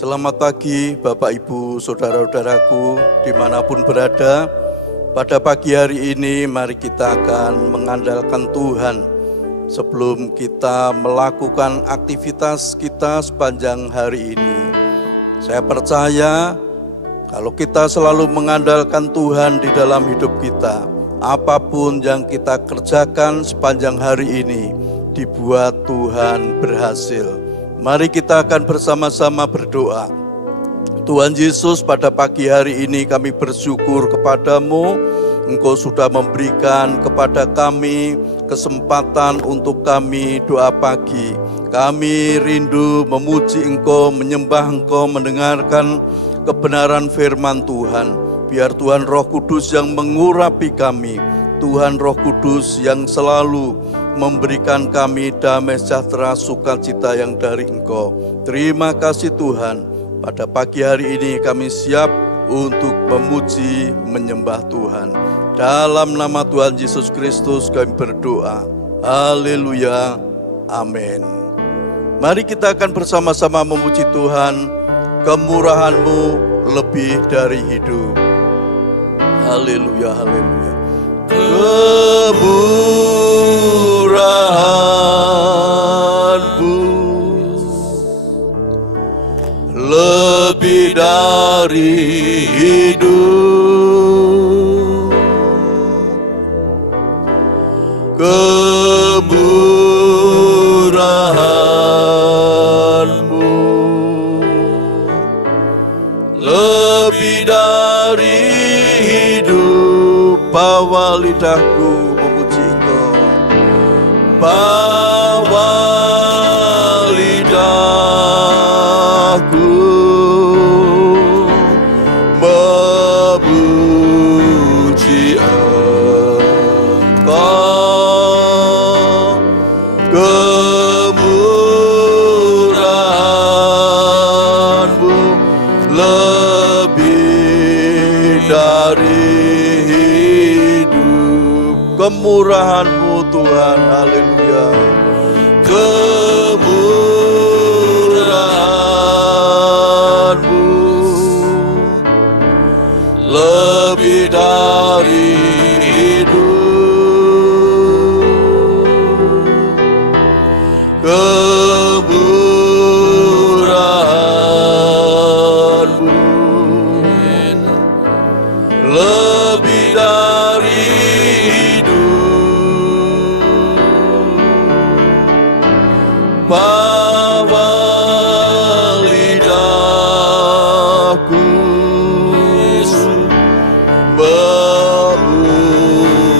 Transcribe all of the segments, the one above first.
Selamat pagi Bapak Ibu Saudara-saudaraku dimanapun berada. Pada pagi hari ini mari kita akan mengandalkan Tuhan sebelum kita melakukan aktivitas kita sepanjang hari ini. Saya percaya kalau kita selalu mengandalkan Tuhan di dalam hidup kita, apapun yang kita kerjakan sepanjang hari ini dibuat Tuhan berhasil. Mari kita akan bersama-sama berdoa. Tuhan Yesus, pada pagi hari ini kami bersyukur kepadamu. Engkau sudah memberikan kepada kami kesempatan untuk kami doa pagi. Kami rindu memuji Engkau, menyembah Engkau, mendengarkan kebenaran firman Tuhan. Biar Tuhan Roh Kudus yang mengurapi kami, Tuhan Roh Kudus yang selalu memberikan kami damai sejahtera sukacita yang dari Engkau. Terima kasih Tuhan, pada pagi hari ini kami siap untuk memuji, menyembah Tuhan. Dalam nama Tuhan Yesus Kristus kami berdoa. Haleluya, amin. Mari kita akan bersama-sama memuji Tuhan. Kemurahan-Mu lebih dari hidup. Haleluya, haleluya. Kemurahan-Mu lebih dari hidup. Kemurahan-Mu lebih dari hidup. Bawa lidahku memuji Engkau, bawa lidahku memuji Engkau. Kemurahan-Mu lebih dari kemurahan-Mu Tuhan, haleluya. Kemurahan-Mu lebih dari hidup. Kemurahan-Mu lebih dari bawa lidahku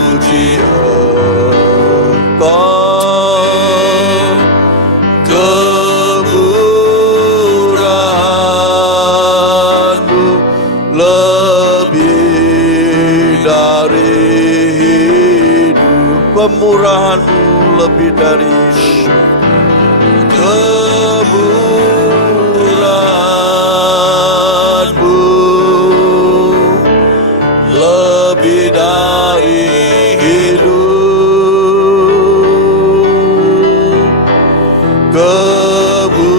memuji Engkau. Kemurahan-Mu lebih dari hidup. Kemurahan-Mu lebih dari hidup. Kemurahan-Mu lebih dari hidup. Kemurahan-Mu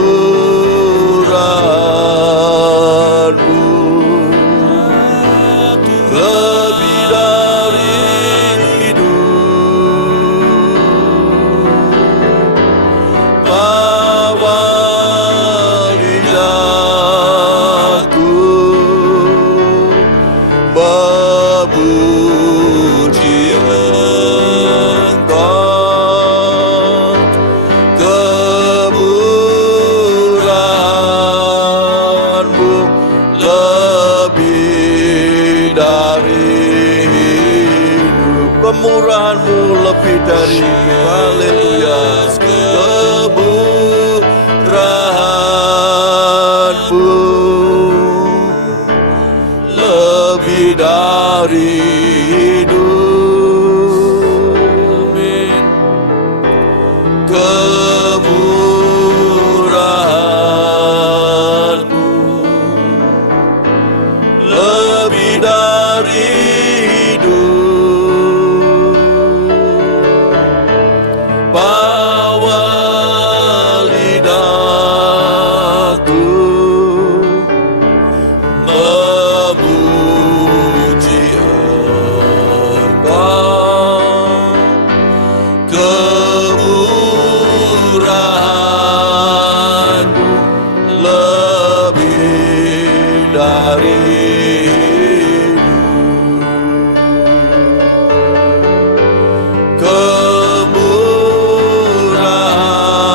lebih dari memuji Engkau. Kemurahan-Mu lebih dari hidup. Kemurahan-Mu lebih dari hidup. Haleluya. Kemurahan-Mu lebih dari hidup. Amin. Kemurahan-Mu lebih dari hidup.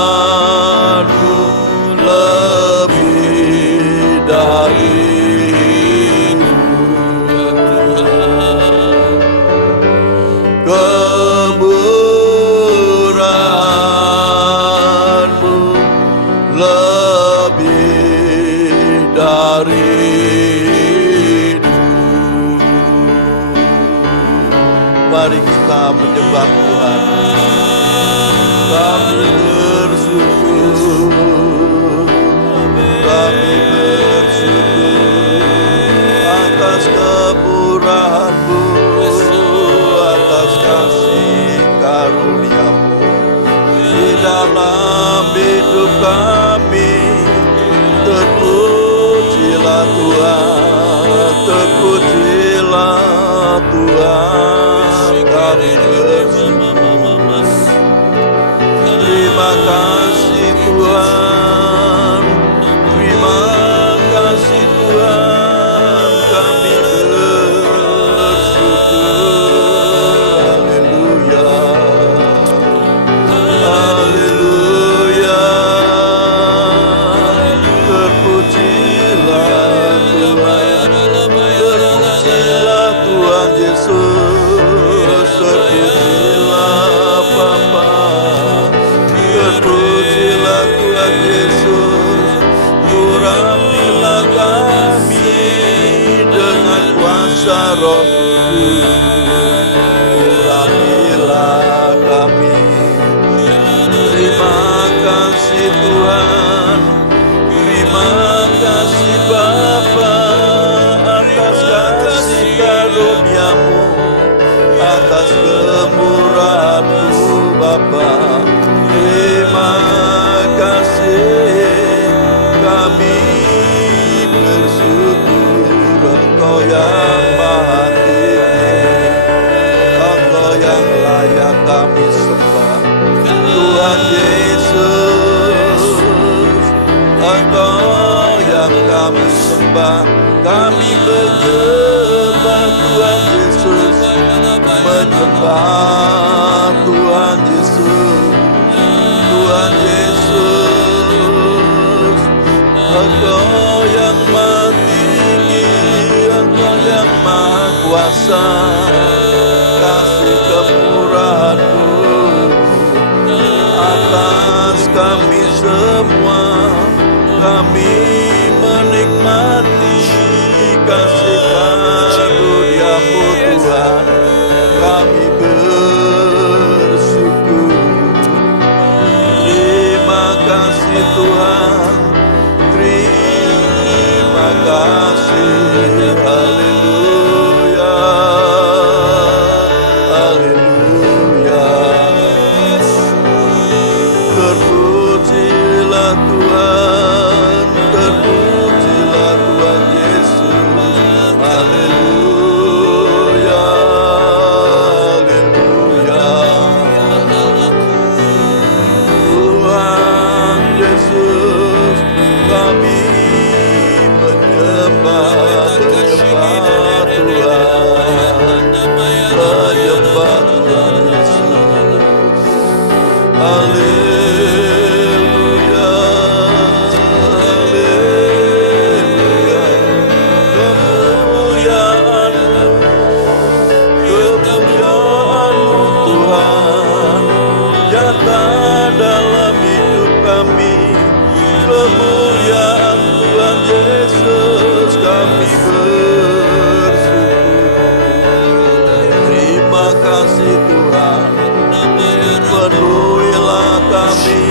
Kemurahan-Mu lebih darimu, ya Tuhan. Kemurahan-Mu lebih darimu. Mari kita menyembah Tuhan. Kami bersyukur, kami bersyukur atas kemurahan-Mu, atas kasih karunia-Mu di dalam hidup kami. Terpujilah Tuhan, terpujilah Tuhan, kami bersyukur. Terima kasih Tuhan, terima kasih Tuhan, kami bersyukur. Haleluya, haleluya. Terpujilah Tuhan, terpujilah Tuhan Yesus, terpujilah Bapa. Terpujilah Tuhan Yesus, urapilah kami dengan kuasa Roh Kudus, urapilah kami. Terima kasih Tuhan, terima kasih Bapa atas kasih karunia-Mu, atas kemurahan-Mu Bapa. Terima kasih, kami bersyukur. Engkau yang Maha Tinggi, Engkau yang layak kami sembah. Tuhan Yesus, Engkau yang kami sembah. Kami menyembah Tuhan Yesus, menyembah Tuhan Yesus. Tuhan Yesus, Engkau yang Maha Tinggi, Engkau yang Maha Kuasa, kasih kemurahan-Mu atas kami semua. Kami menikmati kasih karunia-Mu Tuhan, kami bersyukur. Terima kasih Tuhan, terima kasih. Haleluya, haleluya. Terpujilah Tuhan, terpujilah Tuhan Yesus. Haleluya, haleluya. Tuhan Yesus, kami menyembah Tuhan, menyembah Tuhan Yesus. Haleluya, haleluya. Kemuliaan-Mu, kemuliaan-Mu Tuhan, nyata dalam hidup kami. Kemuliaan Tuhan Yesus, kami bersyukur. Terima kasih Tuhan, penuhilah kami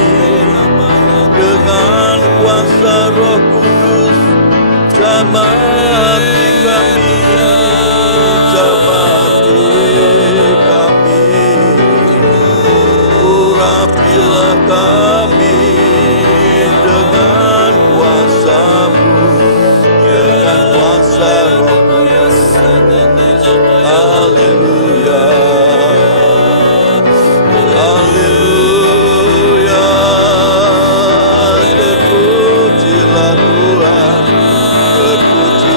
dengan kuasa Roh Kudus. Jamati kami, jamati kami, urapilah kami dengan kuasa-Mu, dengan kuasa Roh Kudus. Haleluya, haleluya. Terpujilah Tuhan, terpujilah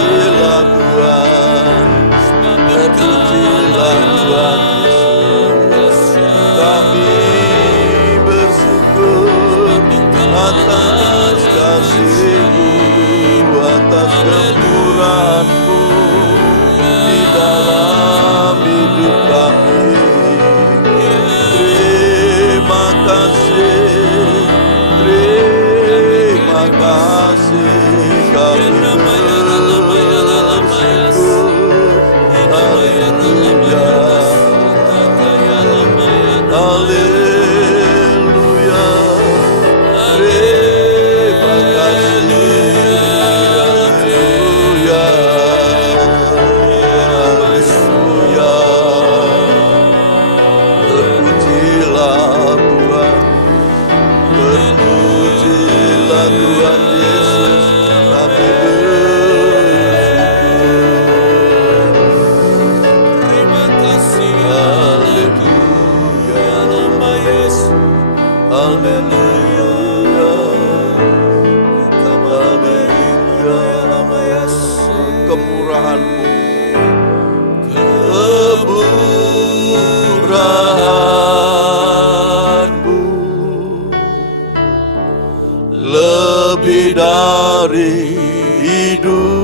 lebih dari hidup.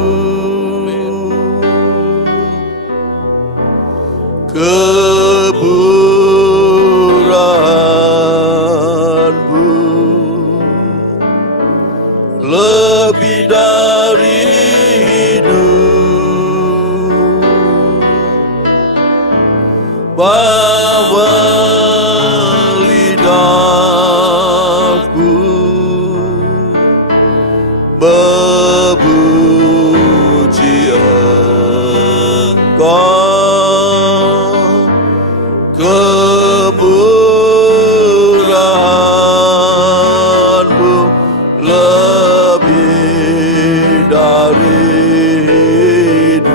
Kemurahan-Mu lebih dari hidup. Bawa lidahku memuji Engkau. Kemurahan-Mu lebih dari hidup.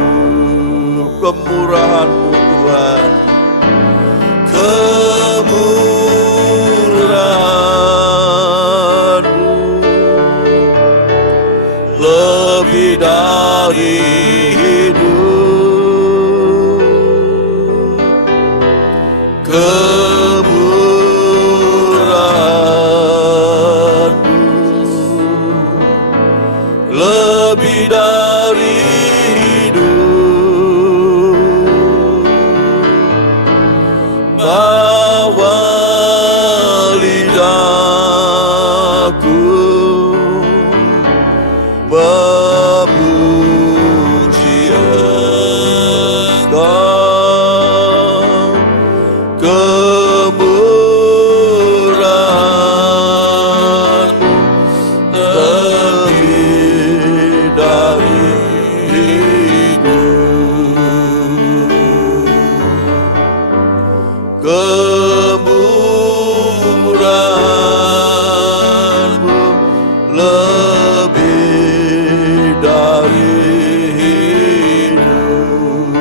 Kemurahan-Mu Tuhan, kemurahan-Mu lebih dari kemurahan-Mu lebih dari hidup. Bawa lidahku memuji Engkau. Kemurahan-Mu lebih dari hidup. Kemurahan-Mu lebih dari hidup.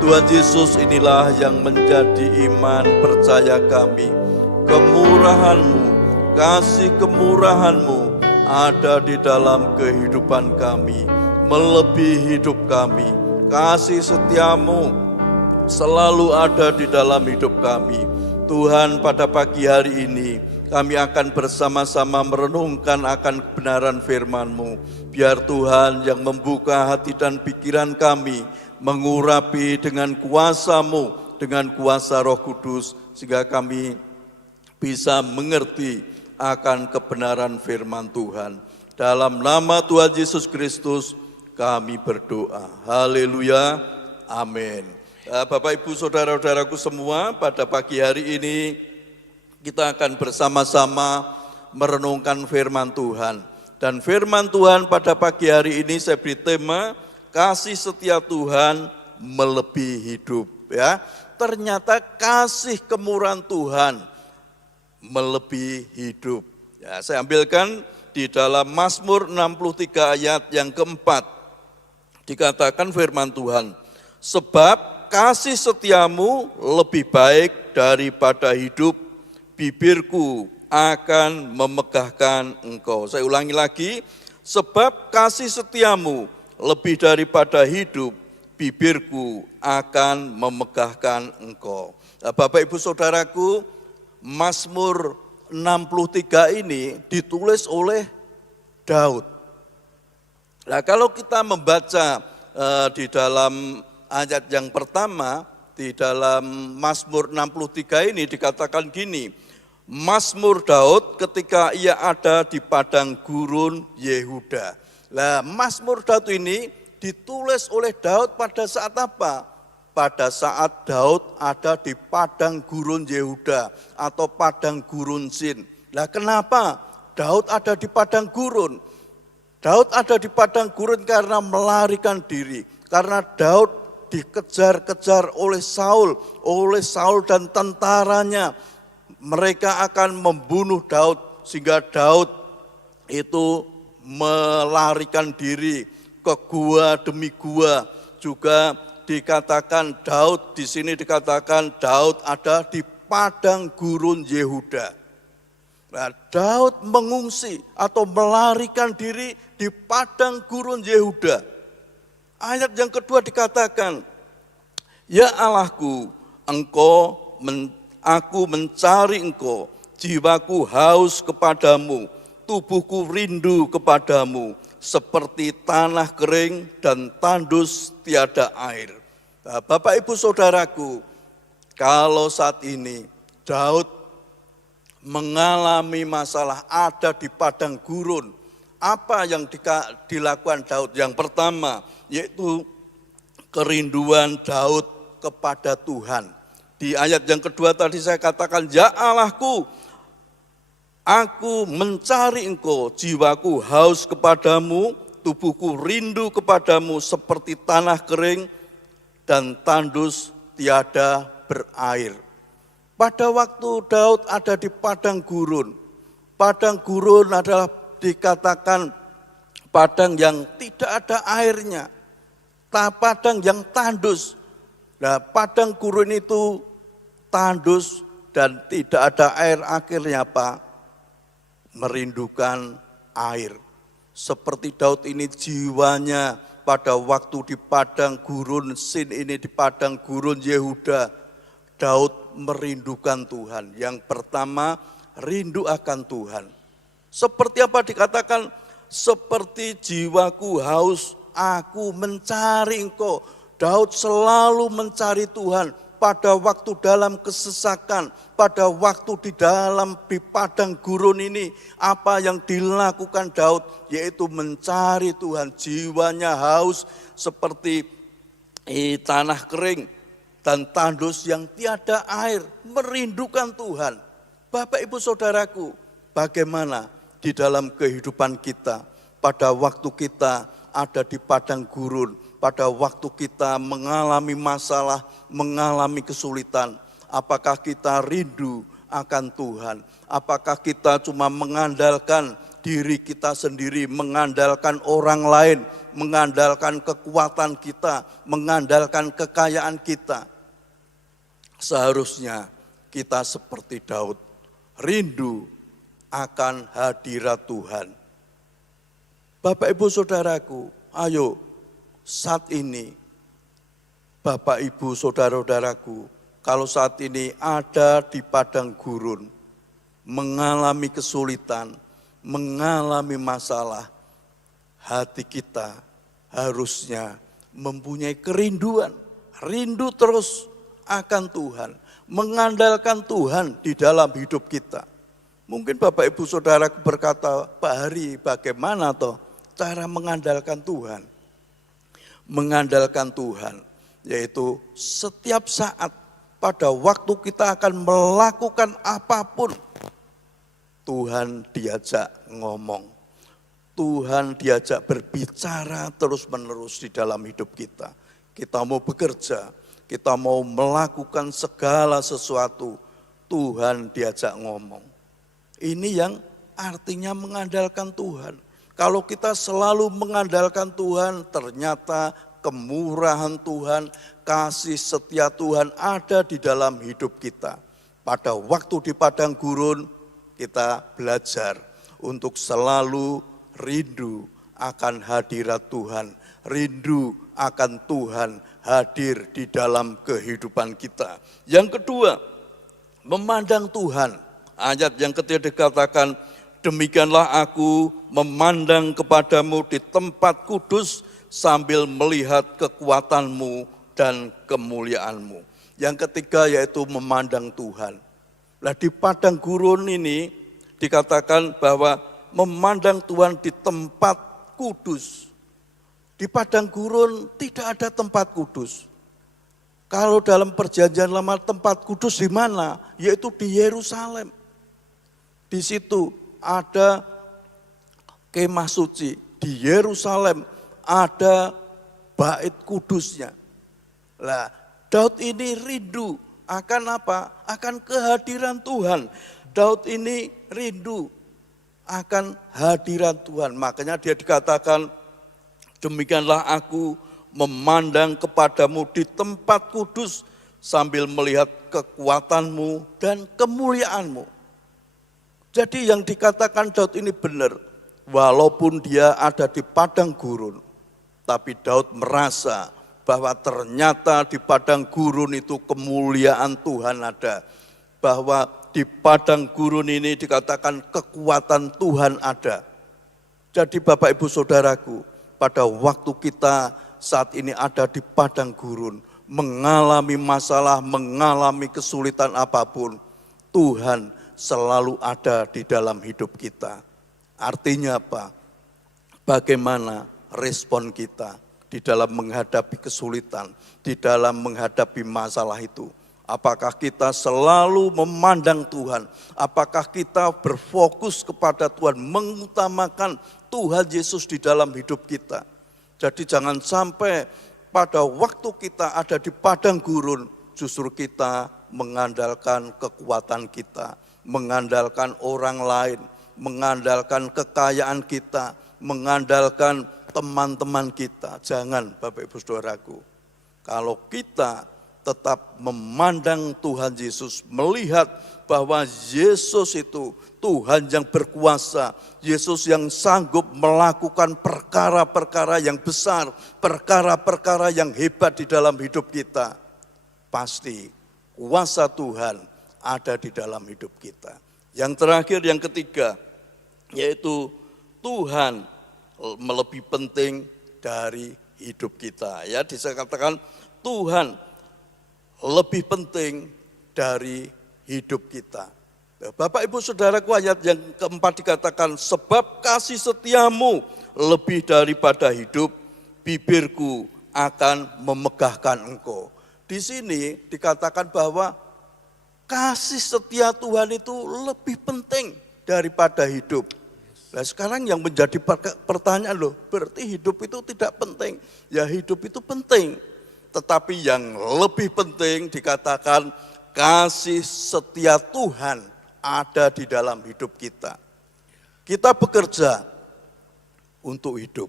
Tuhan Yesus, inilah yang menjadi iman percaya kami. Kemurahan-Mu, kasih kemurahan-Mu ada di dalam kehidupan kami, melebihi hidup kami. Kasih setiamu selalu ada di dalam hidup kami. Tuhan, pada pagi hari ini kami akan bersama-sama merenungkan akan kebenaran firman-Mu. Biar Tuhan yang membuka hati dan pikiran kami, mengurapi dengan kuasa-Mu, dengan kuasa Roh Kudus, sehingga kami bisa mengerti akan kebenaran firman Tuhan. Dalam nama Tuhan Yesus Kristus kami berdoa. Haleluya, amin. Bapak, Ibu, Saudara-saudaraku semua, pada pagi hari ini kita akan bersama-sama merenungkan firman Tuhan. Dan firman Tuhan pada pagi hari ini saya beri tema, kasih setia Tuhan melebihi hidup. Ya, ternyata kasih kemurahan Tuhan melebihi hidup. Ya, saya ambilkan di dalam Mazmur 63 ayat yang keempat. Dikatakan firman Tuhan, sebab kasih setiamu lebih baik daripada hidup, bibirku akan memegahkan engkau. Saya ulangi lagi, sebab kasih setiamu lebih daripada hidup, bibirku akan memegahkan engkau. Nah, Bapak Ibu Saudaraku, Mazmur 63 ini ditulis oleh Daud. Nah, kalau kita membaca di dalam ayat yang pertama, di dalam Mazmur 63 ini dikatakan gini, Mazmur Daud ketika ia ada di padang gurun Yehuda. Nah, Mazmur Daud ini ditulis oleh Daud pada saat apa? Pada saat Daud ada di padang gurun Yehuda atau padang gurun Sin. Nah, kenapa Daud ada di padang gurun? Daud ada di padang gurun karena melarikan diri. Karena Daud dikejar-kejar oleh Saul dan tentaranya. Mereka akan membunuh Daud sehingga Daud itu melarikan diri ke gua demi gua. Juga dikatakan Daud, di sini dikatakan Daud ada di padang gurun Yehuda. Nah, Daud mengungsi atau melarikan diri di padang gurun Yehuda. Ayat yang kedua dikatakan, ya Allahku, aku mencari Engkau, jiwaku haus kepadamu, tubuhku rindu kepadamu, seperti tanah kering dan tandus tiada air. Nah, Bapak Ibu Saudaraku, kalau saat ini Daud mengalami masalah ada di padang gurun, apa yang dilakukan Daud? Yang pertama, yaitu kerinduan Daud kepada Tuhan. Di ayat yang kedua tadi saya katakan, ya Allahku, aku mencari Engkau, jiwaku haus kepadamu, tubuhku rindu kepadamu seperti tanah kering dan tandus tiada berair. Pada waktu Daud ada di padang gurun adalah dikatakan padang yang tidak ada airnya, padang yang tandus. Nah, padang gurun itu tandus dan tidak ada air, akhirnya apa? Merindukan air. Seperti Daud ini jiwanya pada waktu di padang gurun Sin ini, di padang gurun Yehuda, Daud merindukan Tuhan. Yang pertama, rindu akan Tuhan. Seperti apa dikatakan? Seperti jiwaku haus, aku mencari Engkau. Daud selalu mencari Tuhan pada waktu dalam kesesakan, pada waktu di padang gurun ini. Apa yang dilakukan Daud? Yaitu mencari Tuhan. Jiwanya haus seperti tanah kering dan tandus yang tiada air, merindukan Tuhan. Bapak Ibu Saudaraku, bagaimana di dalam kehidupan kita pada waktu kita ada di padang gurun, pada waktu kita mengalami masalah, mengalami kesulitan, apakah kita rindu akan Tuhan? Apakah kita cuma mengandalkan diri kita sendiri, mengandalkan orang lain, mengandalkan kekuatan kita, mengandalkan kekayaan kita? Seharusnya kita seperti Daud, rindu akan hadirat Tuhan. Bapak Ibu Saudaraku, ayo saat ini Bapak Ibu Saudara-saudaraku, kalau saat ini ada di padang gurun, mengalami kesulitan, mengalami masalah, hati kita harusnya mempunyai kerinduan, rindu terus akan Tuhan, mengandalkan Tuhan di dalam hidup kita. Mungkin Bapak Ibu Saudara berkata, Pak Hari, bagaimana toh cara mengandalkan Tuhan? Mengandalkan Tuhan, yaitu setiap saat pada waktu kita akan melakukan apapun, Tuhan diajak ngomong. Tuhan diajak berbicara terus-menerus di dalam hidup kita. Kita mau bekerja, kita mau melakukan segala sesuatu, Tuhan diajak ngomong. Ini yang artinya mengandalkan Tuhan. Kalau kita selalu mengandalkan Tuhan, ternyata kemurahan Tuhan, kasih setia Tuhan ada di dalam hidup kita. Pada waktu di padang gurun, kita belajar untuk selalu rindu akan hadirat Tuhan, rindu akan Tuhan hadir di dalam kehidupan kita. Yang kedua, memandang Tuhan. Ayat yang ketiga dikatakan, demikianlah aku memandang kepadamu di tempat kudus sambil melihat kekuatanmu dan kemuliaanmu. Yang ketiga yaitu memandang Tuhan. Nah, di padang gurun ini dikatakan bahwa memandang Tuhan di tempat kudus. Di padang gurun tidak ada tempat kudus. Kalau dalam perjanjian lama tempat kudus di mana? Yaitu di Yerusalem. Di situ ada kemah suci, di Yerusalem ada bait kudusnya. Nah, Daud ini rindu akan apa? Akan kehadiran Tuhan. Daud ini rindu akan hadirat Tuhan. Makanya dia dikatakan, demikianlah aku memandang kepadamu di tempat kudus sambil melihat kekuatanmu dan kemuliaanmu. Jadi yang dikatakan Daud ini benar, walaupun dia ada di padang gurun, tapi Daud merasa bahwa ternyata di padang gurun itu kemuliaan Tuhan ada. Bahwa di padang gurun ini dikatakan kekuatan Tuhan ada. Jadi Bapak Ibu Saudaraku, pada waktu kita saat ini ada di padang gurun, mengalami masalah, mengalami kesulitan apapun, Tuhan selalu ada di dalam hidup kita. Artinya apa? Bagaimana respon kita di dalam menghadapi kesulitan, di dalam menghadapi masalah itu? Apakah kita selalu memandang Tuhan? Apakah kita berfokus kepada Tuhan, mengutamakan Tuhan Yesus di dalam hidup kita? Jadi jangan sampai pada waktu kita ada di padang gurun, justru kita mengandalkan kekuatan kita, mengandalkan orang lain, mengandalkan kekayaan kita, mengandalkan teman-teman kita. Jangan Bapak Ibu Saudaraku. Kalau kita tetap memandang Tuhan Yesus, melihat bahwa Yesus itu Tuhan yang berkuasa, Yesus yang sanggup melakukan perkara-perkara yang besar, perkara-perkara yang hebat di dalam hidup kita, pasti kuasa Tuhan ada di dalam hidup kita. Yang terakhir, yang ketiga, yaitu Tuhan lebih penting dari hidup kita. Ya, dikatakan Tuhan lebih penting dari hidup kita. Bapak Ibu Saudaraku, ayat yang keempat dikatakan, sebab kasih setiamu lebih daripada hidup, bibirku akan memegahkan engkau. Di sini dikatakan bahwa kasih setia Tuhan itu lebih penting daripada hidup. Nah sekarang yang menjadi pertanyaan, loh, berarti hidup itu tidak penting? Ya hidup itu penting, tetapi yang lebih penting dikatakan kasih setia Tuhan ada di dalam hidup kita. Kita bekerja untuk hidup,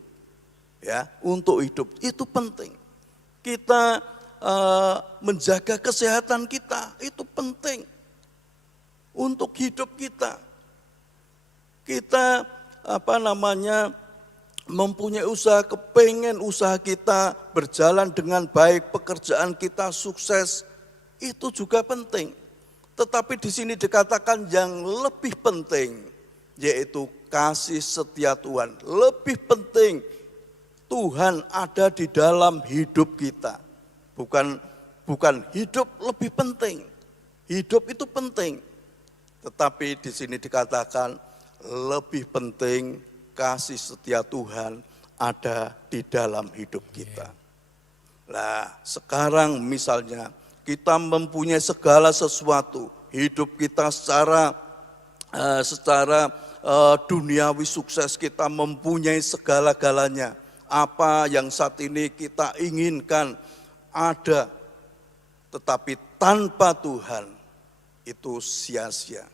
ya, untuk hidup itu penting. Kita menjaga kesehatan kita itu penting untuk hidup kita. Kita mempunyai usaha, kepengen usaha kita berjalan dengan baik, pekerjaan kita sukses, itu juga penting. Tetapi di sini dikatakan yang lebih penting, yaitu kasih setia Tuhan. Lebih penting Tuhan ada di dalam hidup kita. Bukan hidup lebih penting. Hidup itu penting. Tetapi di sini dikatakan lebih penting kasih setia Tuhan ada di dalam hidup kita. Nah, sekarang misalnya kita mempunyai segala sesuatu, hidup kita secara duniawi sukses, kita mempunyai segala-galanya. Apa yang saat ini kita inginkan ada, tetapi tanpa Tuhan itu sia-sia.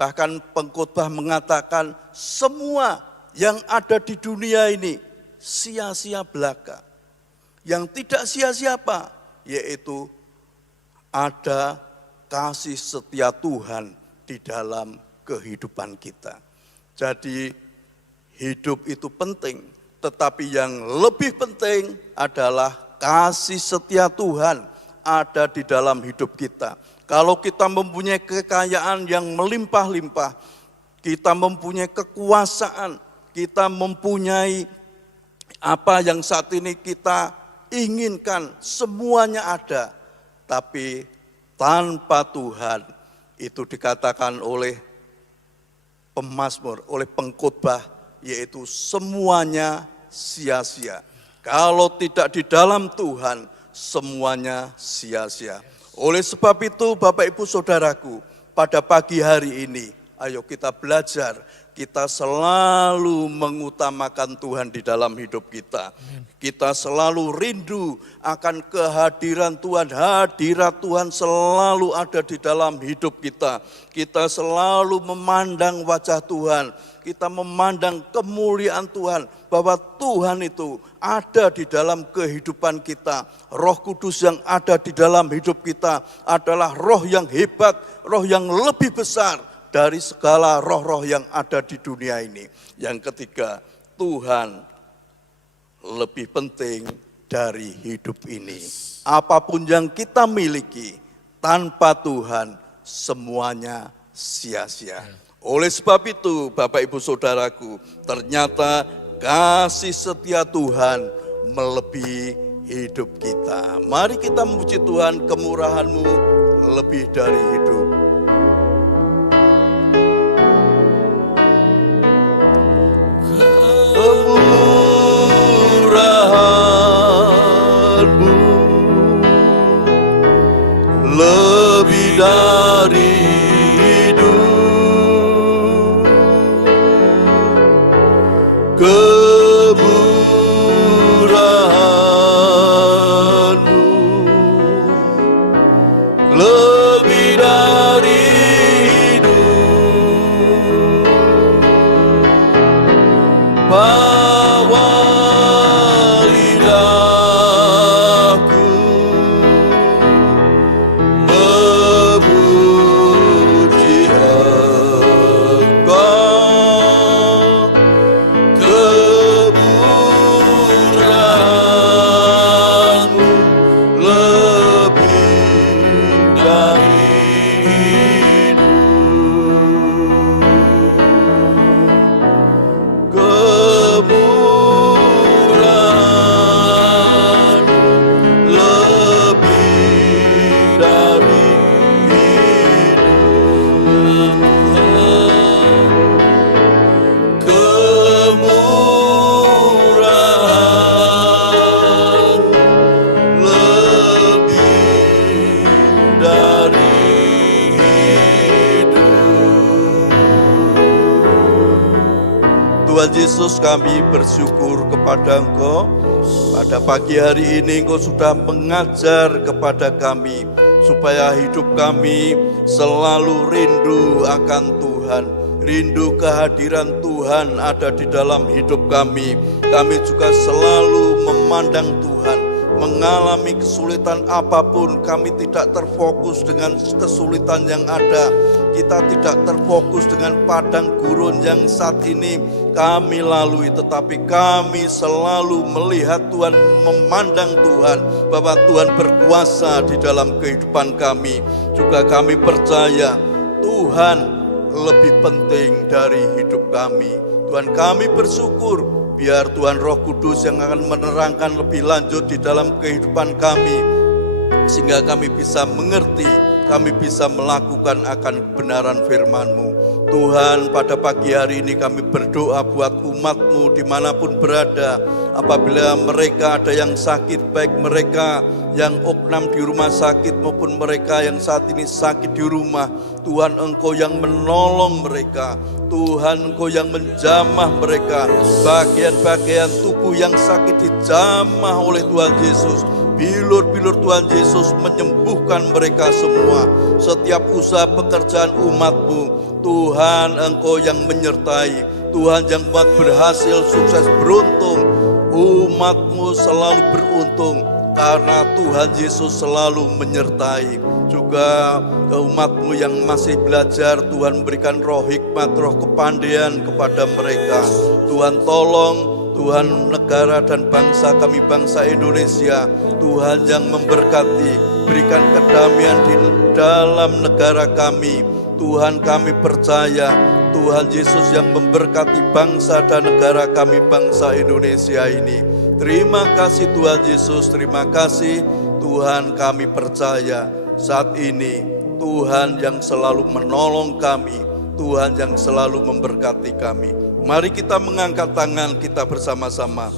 Bahkan pengkhotbah mengatakan semua yang ada di dunia ini sia-sia belaka. Yang tidak sia-sia apa? Yaitu ada kasih setia Tuhan di dalam kehidupan kita. Jadi hidup itu penting, tetapi yang lebih penting adalah kasih setia Tuhan ada di dalam hidup kita. Kalau kita mempunyai kekayaan yang melimpah-limpah, kita mempunyai kekuasaan, kita mempunyai apa yang saat ini kita inginkan, semuanya ada. Tapi tanpa Tuhan, itu dikatakan oleh pemazmur, oleh pengkhotbah, yaitu semuanya sia-sia. Kalau tidak di dalam Tuhan, semuanya sia-sia. Oleh sebab itu Bapak Ibu Saudaraku, pada pagi hari ini, ayo kita belajar, kita selalu mengutamakan Tuhan di dalam hidup kita. Kita selalu rindu akan kehadiran Tuhan, hadirat Tuhan selalu ada di dalam hidup kita. Kita selalu memandang wajah Tuhan, kita memandang kemuliaan Tuhan, bahwa Tuhan itu ada di dalam kehidupan kita. Roh Kudus yang ada di dalam hidup kita adalah roh yang hebat, roh yang lebih besar dari segala roh-roh yang ada di dunia ini. Yang ketiga, Tuhan lebih penting dari hidup ini. Apapun yang kita miliki, tanpa Tuhan semuanya sia-sia. Oleh sebab itu, Bapak Ibu Saudaraku, ternyata kasih setia Tuhan melebihi hidup kita. Mari kita memuji Tuhan, kemurahan-Mu lebih dari hidup. Kemurahan-Mu lebih dari hidup. Kemurahan-Mu lebih dari hidup. Bawa lidahku memuji Engkau. Kemurahan-Mu lebih dari hidup. Kemurahan-Mu lebih dari hidup. Kemurahan-Mu lebih dari hidup. Tuhan Yesus, kami bersyukur kepada Engkau. Pada pagi hari ini Engkau sudah mengajar kepada kami supaya hidup kami selalu rindu akan Tuhan. Rindu kehadiran Tuhan ada di dalam hidup kami. Kami juga selalu memandang Tuhan. Mengalami kesulitan apapun, kami tidak terfokus dengan kesulitan yang ada. Kita tidak terfokus dengan padang gurun yang saat ini kami lalui, tetapi kami selalu melihat Tuhan, memandang Tuhan, bahwa Tuhan berkuasa di dalam kehidupan kami. Juga kami percaya Tuhan lebih penting dari hidup kami. Tuhan, kami bersyukur biar Tuhan Roh Kudus yang akan menerangkan lebih lanjut di dalam kehidupan kami, sehingga kami bisa mengerti, kami bisa melakukan akan kebenaran firman-Mu. Tuhan, pada pagi hari ini kami berdoa buat umat-Mu dimanapun berada. Apabila mereka ada yang sakit, baik mereka yang opnam di rumah sakit maupun mereka yang saat ini sakit di rumah, Tuhan, Engkau yang menolong mereka. Tuhan, Engkau yang menjamah mereka. Bagian-bagian tubuh yang sakit dijamah oleh Tuhan Yesus. Bilur-bilur Tuhan Yesus menyembuhkan mereka semua. Setiap usaha pekerjaan umat-Mu, Tuhan, Engkau yang menyertai. Tuhan yang buat berhasil, sukses, beruntung. Umat-Mu selalu beruntung karena Tuhan Yesus selalu menyertai. Juga ke umat-Mu yang masih belajar, Tuhan berikan roh hikmat, roh kepandaian kepada mereka. Tuhan tolong, Tuhan, negara dan bangsa kami, bangsa Indonesia. Tuhan yang memberkati, berikan kedamaian di dalam negara kami. Tuhan, kami percaya Tuhan Yesus yang memberkati bangsa dan negara kami, bangsa Indonesia ini. Terima kasih Tuhan Yesus, terima kasih Tuhan, kami percaya saat ini Tuhan yang selalu menolong kami, Tuhan yang selalu memberkati kami. Mari kita mengangkat tangan kita bersama-sama.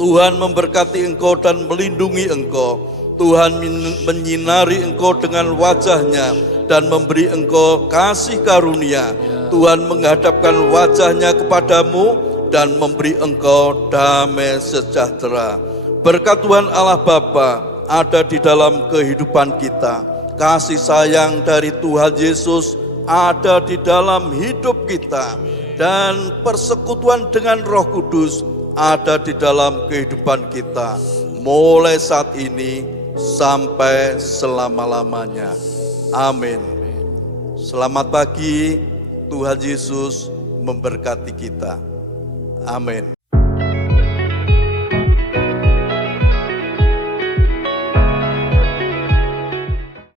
Tuhan memberkati Engkau dan melindungi Engkau. Tuhan menyinari Engkau dengan wajah-Nya dan memberi Engkau kasih karunia. Tuhan menghadapkan wajah-Nya kepadamu dan memberi Engkau damai sejahtera. Berkat Tuhan Allah Bapa ada di dalam kehidupan kita. Kasih sayang dari Tuhan Yesus ada di dalam hidup kita. Dan persekutuan dengan Roh Kudus ada di dalam kehidupan kita. Mulai saat ini sampai selama-lamanya. Amin. Selamat pagi, Tuhan Yesus memberkati kita. Amin.